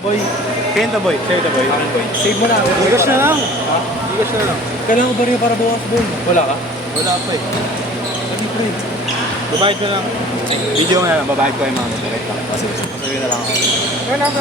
Boy, Kenta boy. Kenta boy. Save mo na. Bigas na lang. Ha? Bigas na lang. Kailangan ba rin para bukas, boy? Wala ka? Wala pa eh. Ano, pre? Babayad ko lang. Video nga lang, babayad ko ay mga direct lang. Kasi masabi na lang ako. Wala ka.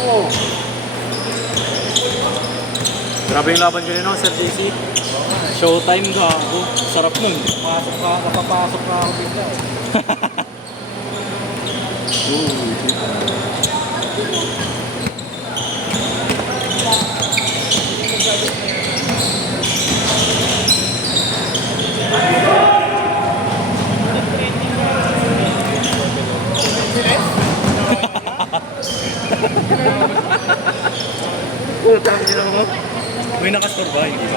Wow. Grabe yung laban ko rin no, Sir JC. Showtime ka ako. Sarap nun. Pasok ka, kapapasok ka ako bigla. Putang ina mo. May nakasurvive, di ba?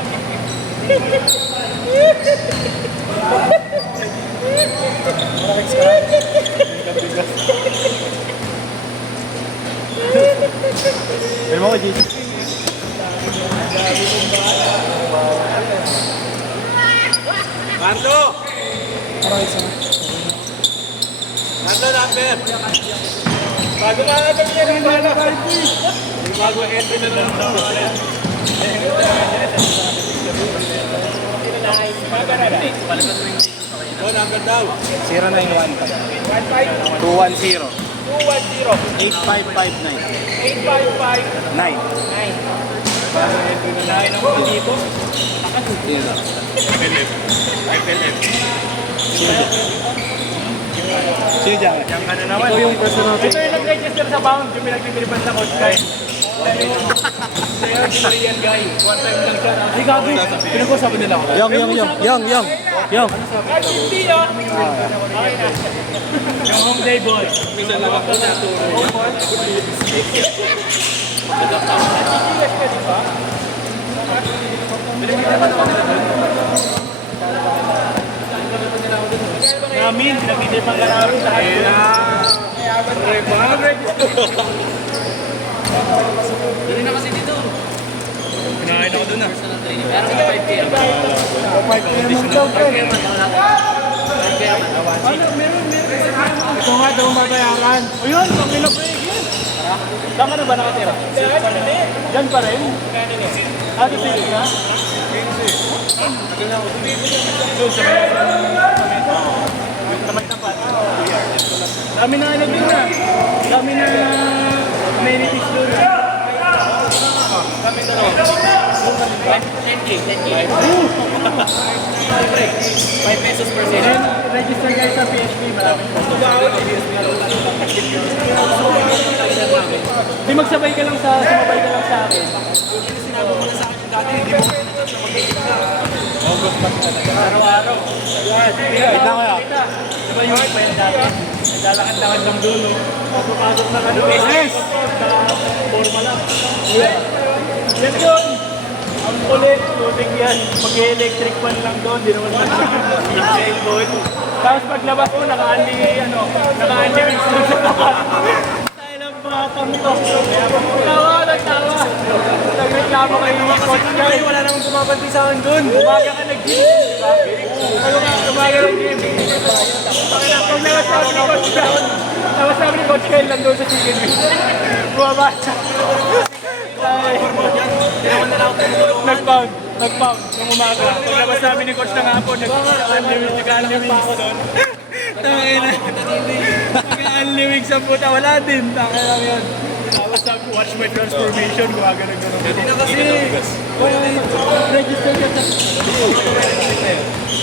Pero mo ko, JC. Marlo! Marlo, number! Bago makakabag niya ng bala. Bago entry na lang daw. Go, number daw. 091. 210. 210 8559. 855 9. 9. Bago entry na lang ng dito. FLF. Sino dyan? Yan ka na naman. Ito yung personal. Ito yung nag-register sa bound. Yung pinagpipilipan sa coach guy. Sa'yo, Korean guy. One time lang siya. Ay, gabi. Pinag-usapan nila ako. Yang. Ay, hindi ah. Okay na. Yung home day boy. Minsan lang ako naturo. GGS ka di ba? Namin, pinag-interpan ka namin lahat. Dali na kasi dito. Kinain ako doon ah. Pero may 5K. 5 daw, pre. Ito nga daw mabayaran. O yun, pangilo break yun. Saan ka na ba nakatira? Diyan pa rin? Ah, dito yun ka? Doon sa may tapat. Dami na ano din na. Dami na amenities doon. Kami dalawa. 10K. 5 pesos per session. Register guys sa PHP. Maraming Di magsabay ka lang sumabay ka lang sa akin. Sinabi mo na sa akin dati, hindi mo Araw-araw. Wait lang kaya. Diba yung iba yan dati? Naglalakad-lakad ng dulo. Pagpapasok na ano. Yes! Forma lang. Yan yun. Ang kulit. Tulig yan. Mag-electric fan lang doon. Di naman mag-cellphone. Tapos paglabas mo, naka-unli wings doon sa tapat. Tayo lang batang to. Tawa. Nagreklamo kayo ng coach guy. Wala namang bumabanti sa akin doon. Umaga ka nag-gym, di ba? Umaga nag-gym. Pag nasabi ni coach Kyle lang doon sa chicken wings. Bumabasa. Nag-pound. Nung umaga. Paglabas namin ni coach ng hapon, nag-unlimig ako doon. Tangin na. Nag-unlimig sa puta. Wala din. Tangin lang yun. Tapos sabi ko, watch my transformation. Gumagano gano'n. Hindi na kasi. Register ka sa...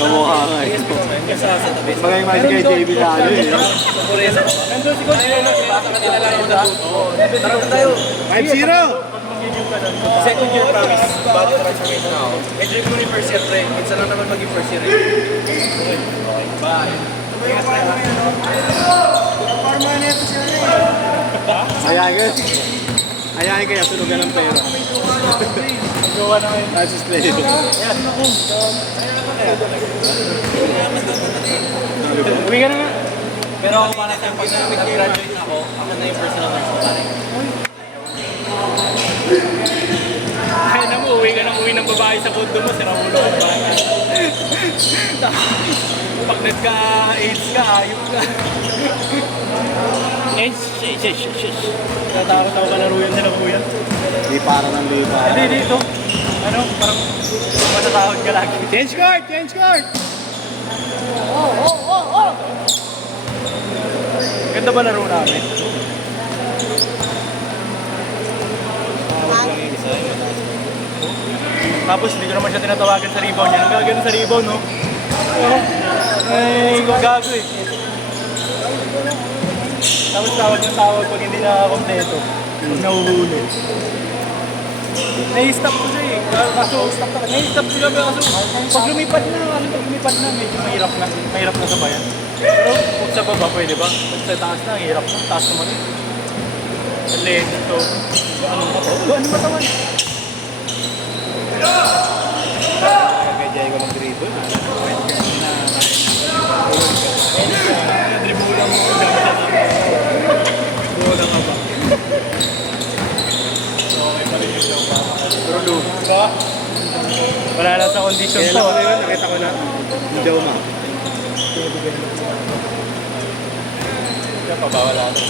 Kamukha nga eh. Bagay mga kay JB na ano eh. Nandun si coach Kyle. Tara na tayo. 5-0! Second year promise. Body transformation ako. Enjoy ko yung first year, pre. Minsan lang naman maging first year. Bye. Ayahin kaya sunugan ng pera. Gawa na ngayon. That's his play. Yan ako. Uwi ka na nga. Pero ako para sa pag nag-graduate na ako na yung personal nurse ko pare. Kaya na mo, uwi ka ng babae sa kondo mo, sira ulo ka ba? Pagnet ka, AIDS ka, ayok ka. Tatakot ako kalaro yan sila kuya. Di para ng liba. Hindi dito. Ano, parang matatakot ka lagi. Change court! Change court! Ganda ba laro namin? Tapos hindi ko naman siya tinatawagan sa rebound niya. Ang gagano sa rebound, no? Ay, kung gago eh. Tapos tawag ng tawag pag hindi na-kompleto. Pag nahuhuli. Nai-stop ko siya eh. Kaso, nai-stop ko siya kaso pag lumipad na, medyo mahirap na sabayan. Pero kung sa baba, pwede ba? Pag sa taas na, hirap na. Taas naman eh. Late, so, ano matawan? Kaya Jay ko ng dribble. Dribulan mo, dribulan ka ba? Okay pa rin yung joke ba? Pero luho ba? Wala lang sa condition Kaya to. lang yun, nakita ko na. Yung Joma. Kaya pa ba wala na?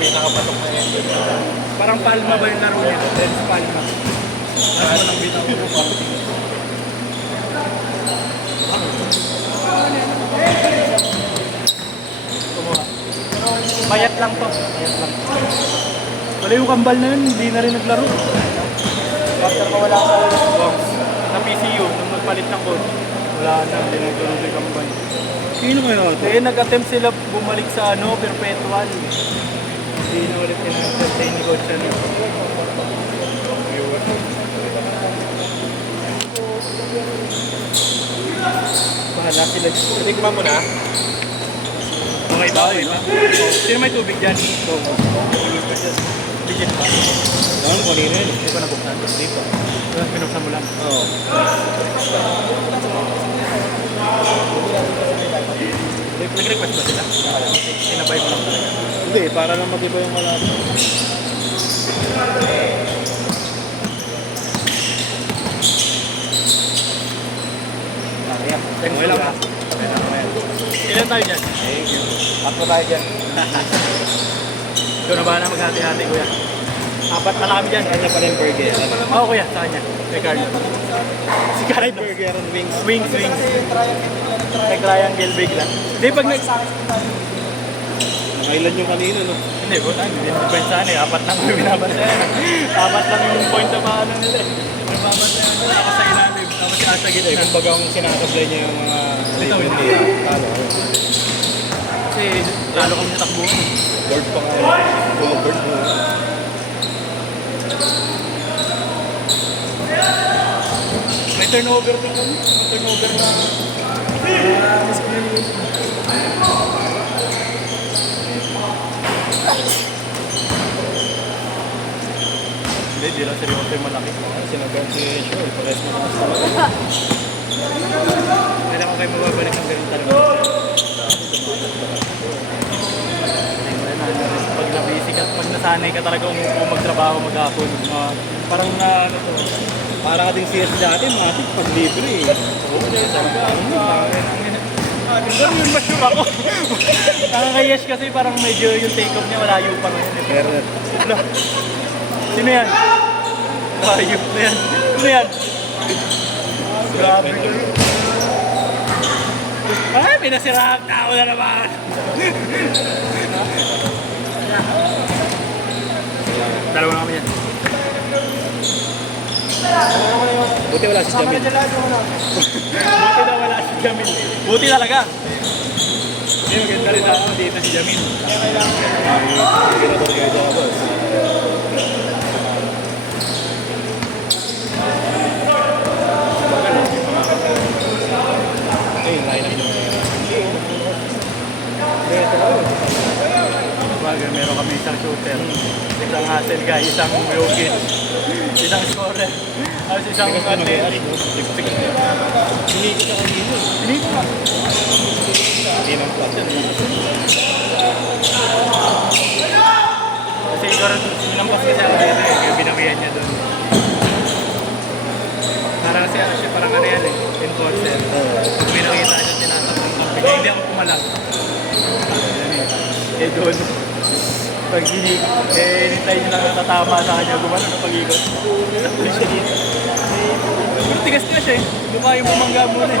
Pinakapatok na yan. Parang palma ba yung laro nito? Tense palma. Ano nang bitaw ko? Kumuha. Mayat lang to. Mayat lang. Wala yung kambal na yun, hindi na rin naglaro. After mawala sa box, na PCU, nung nagpalit ng coach, wala na, hindi naglaro yung kambal. Sino kayo ito? Eh, nag-attempt sila bumalik sa perpetual. Hindi na ulit in-entertain ni coach ano. Bahala sila. Tikman mo na. Okay ba? Okay ba? Sino may tubig dyan? Legit ba? Ano ko rin yun? Hindi pa nabuksan. Hindi pa. Pinuksan mo lang. Oo. Nag-request ba sila? Sinabay mo lang talaga. Hindi, para lang mag-iba yung malaki. Okay lang ba? Ilan tayo dyan? Thank you. Ako tayo dyan. Ikaw na ba na maghati-hati, kuya? Apat na lang kami dyan. Kanya pa rin burger. Oo, kuya. Sa kanya. Kay Carlo. Si Carlo. Burger and wings. Wings. Nag-triangle big lang. Hindi, pag nag... Nakailan yung kanina, no? Hindi, buta. Hindi naman pensahan eh. Apat lang yung binabantayan. Apat lang yung point na paano nila eh. Nababantayan nila. Ako sa ilalim. Tapos si Asa gitna. Kumbaga kung sinasablay niya yung mga... Ito, hindi. Talo. Kasi talo kami sa takbuhan. Board pa nga yun. Full of board mo. May turnover din kami. May turnover na... Hindi lang seryoso yung malaki. Sinabihan si Show. Pares mo naman sa Kailan ko kayo mababalik ng ganun talaga. Pag nabisig at pag nasanay ka talaga kung magtrabaho maghapon. Parang ano to. Para ka ding CS dati, mga tip, pag libre eh. Oo, sabi ko, yun ba sure ako? Nakaka-yes kasi parang medyo yung take-off niya malayo pa ngayon. Pero, Ano? Sino yan? Ayup na yan. Sino yan? Grabe. Ay, pinasirahang tao na naman. Dalawa na kami yan. buti wala si Jamil. Buti na wala si Jamil. Buti talaga. Hindi, maganda rin ako dito si Jamil. Tirador kayo dyan, boss. Eh, lain na Bagay, meron kami isang shooter, isang hustle guy, isang Jokic, isang scorer, tapos isang ate. Hindi ko sa kanina. Hindi ko. ng plot yun. Kasi ikaw rin, sinampas kasi ako dito eh, kaya binawian niya doon. Parang kasi ano siya, parang ano yan eh, enforcer. Pag may nakita siya, tinatapos ng kampi niya, hindi ako pumalag. Eh doon, pag hinintay niya lang natatama sa kanya, gumano na pag-ikot. Tapos siya dito. Pero tigas na siya eh, lumayo bumangga muna eh.